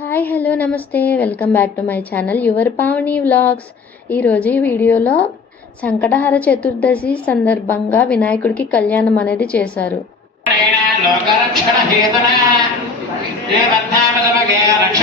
Hi hello namaste. Welcome back to my channel your Pavani vlogs. ఈరోజు ఈ వీడియోలో సంకటహార చతుర్దశి సందర్భంగా వినాయకుడికి కళ్యాణం అనేది చేశారు. రక్ష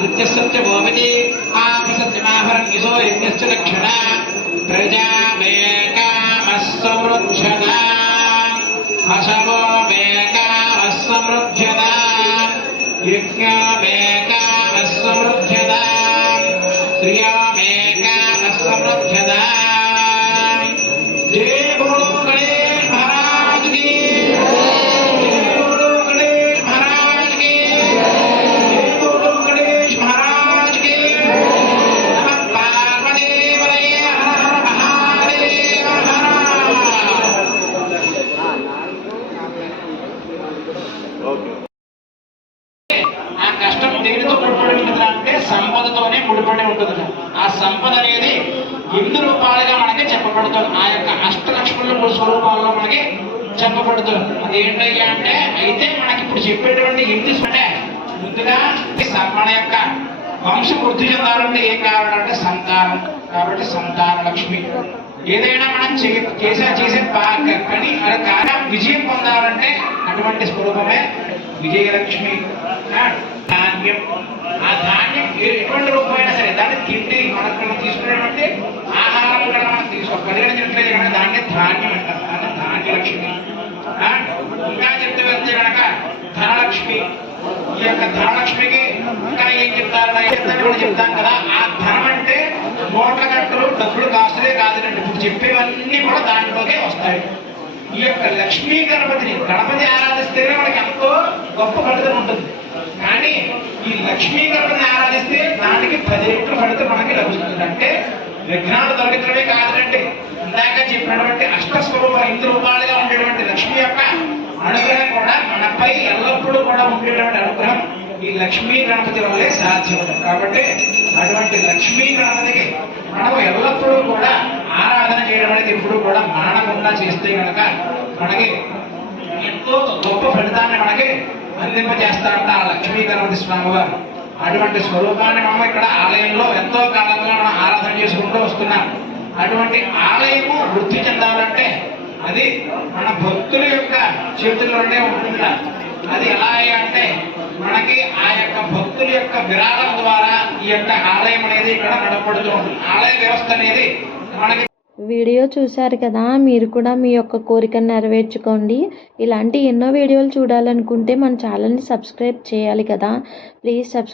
आदित्य सत्य भवति आप सत्यमाहरण किशो यज्ञस्य दक्षिणा प्रजा मे कामस्समृध्यता हसवो मे यज्ञा కష్టం దేనితో ముడిపడి ఉంటుంది అంటే సంపదతోనే ముడిపడి ఉంటుంది ఆ సంపద అనేది ఎన్ని రూపాలుగా మనకి చెప్పబడుతుంది. ఆ యొక్క అష్టలక్ష్ముల మూడు స్వరూపాల్లో మనకి చెప్పబడుతుంది. అది ఏంటయ్యా అంటే అయితే మనకి ఇప్పుడు చెప్పేటువంటి ఎన్ని అంటే ముందుగా మన యొక్క వంశం వృద్ధి చెందాలంటే ఏం కావాలంటే సంతానం. కాబట్టి సంతాన లక్ష్మి. ఏదైనా మనం చేసా చేసే చేసే కానీ అది కాగా విజయం పొందాలంటే అటువంటి స్వరూపమే విజయలక్ష్మి. ధాన్యం. ఆ ధాన్యం ఎటువంటి రూపమైనా సరే దాన్ని తిండి మనకు మనం తీసుకున్నామంటే ఆహారం మనం తీసుకో పరిగణించినట్లయితే కనుక దాన్ని ధాన్యం అంటారు. దాన్ని ధాన్యలక్ష్మి. ఇంకా చెప్తే వెళ్తే కనుక ధనలక్ష్మి. ఈ యొక్క ధనలక్ష్మికి ఇంకా ఏం చెప్తారు? చెప్తాను కూడా చెప్తాం కదా. ఆ ధనం అంటే మూట కట్టలు డబ్బులు కాసులే కాదులండి. ఇప్పుడు చెప్పేవన్నీ కూడా దాంట్లోకే వస్తాయి. ఈ యొక్క లక్ష్మీ గణపతిని గణపతి ఆరాధిస్తేనే మనకి ఎంతో గొప్ప ఫలితం ఉంటుంది. కానీ ఈ లక్ష్మీ గణపతిని ఆరాధిస్తే దానికి పది రెట్లు పడితే మనకి లభిస్తుంది అంటే విఘ్నాలు తొలగించడమే కాదంటే ఇందాక చెప్పినటువంటి అష్టస్వరూప ఐదు రూపాయలుగా ఉండేటువంటి లక్ష్మి యొక్క అనుగ్రహం కూడా మనపై ఎల్లప్పుడూ కూడా ఉండేటువంటి అనుగ్రహం ఈ లక్ష్మీ గణపతి వల్లే సాధ్యం కాబట్టి అటువంటి లక్ష్మీ గణపతికి మనం ఎల్లప్పుడూ కూడా ఆరాధన చేయడం అనేది ఎప్పుడు కూడా మానకుండా చేస్తే కనుక మనకి ఎంతో గొప్ప ఫలితాన్ని మనకి అందింపజేస్తారంట ఆ లక్ష్మీ గణపతి స్వామి వారు అటువంటి స్వరూపాన్ని మనం ఇక్కడ ఆలయంలో ఎంతో కాలంగా మనం ఆరాధన చేసుకుంటూ వస్తున్నాం. అటువంటి ఆలయము వృద్ధి చెందాలంటే అది మన భక్తుల యొక్క చేతుల్లోనే ఉంటుందా? అది ఎలా అంటే మనకి ఆ యొక్క భక్తుల యొక్క విరాళం ద్వారా ఈ యొక్క ఆలయం అనేది ఇక్కడ నడపడుతూ ఉంటుంది. ఆలయ వ్యవస్థ అనేది మనకి వీడియో చూశారు కదా మీరు కూడా మీ యొక్క కోరికను నెరవేర్చుకోండి. ఇలాంటి ఎన్నో వీడియోలు చూడాలనుకుంటే మన ఛానల్ని సబ్స్క్రైబ్ చేయాలి కదా. Please subscribe